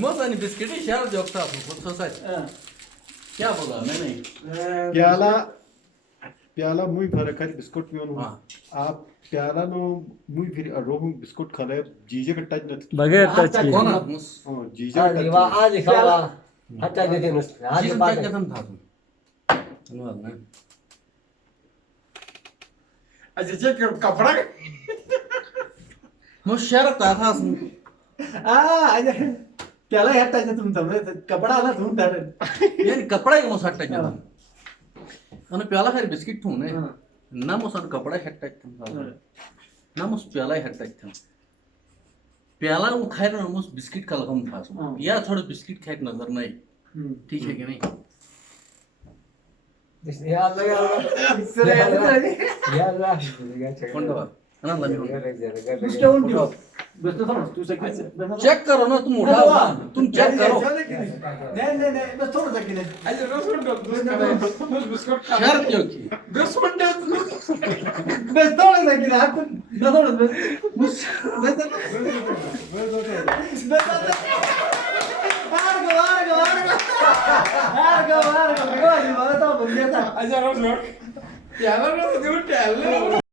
मग आणि बिस्किट ही शहर जोगता सोसाइटी क्या बोला मैंने प्याला प्याला मुई फरक है बिस्कुट में उन्होंने हाँ आप प्याला नो मुई फिर रोहू बिस्कुट खाले जीजे का टच नत बघा टच की कौन मुस हाँ जीजे का टच आज खावा हाता देते नुसतं आज जीवन बाद क्या खत्म था तुम धन्यवाद ना अच्छा चेक कर कपड़ा मग शहर था त्याला ह्या टाकायचं तुमचा म्हणजे कपडा आला धुवून टाकेल यानी कपड़ा ही मोसा टच ना अन प्याला खैर बिस्किट थू ने ना मोसा कपड़ा हेट टच था ना मोस प्याला हेट टच था प्याला वो खाए ना मोस बिस्किट का लगम था या थोड़ा बिस्किट खाए नजर नहीं ठीक है कि नहीं याला कौन दवा ना लमी याला बसतो थांब तू सगळं चेक करो ना तुम उठाओ ना तुम चेक करो नाही बस थोडं की नाही अरे रोज बिस्कुट शहर क्यों की बस थोडं की नाही आपण थोडं बस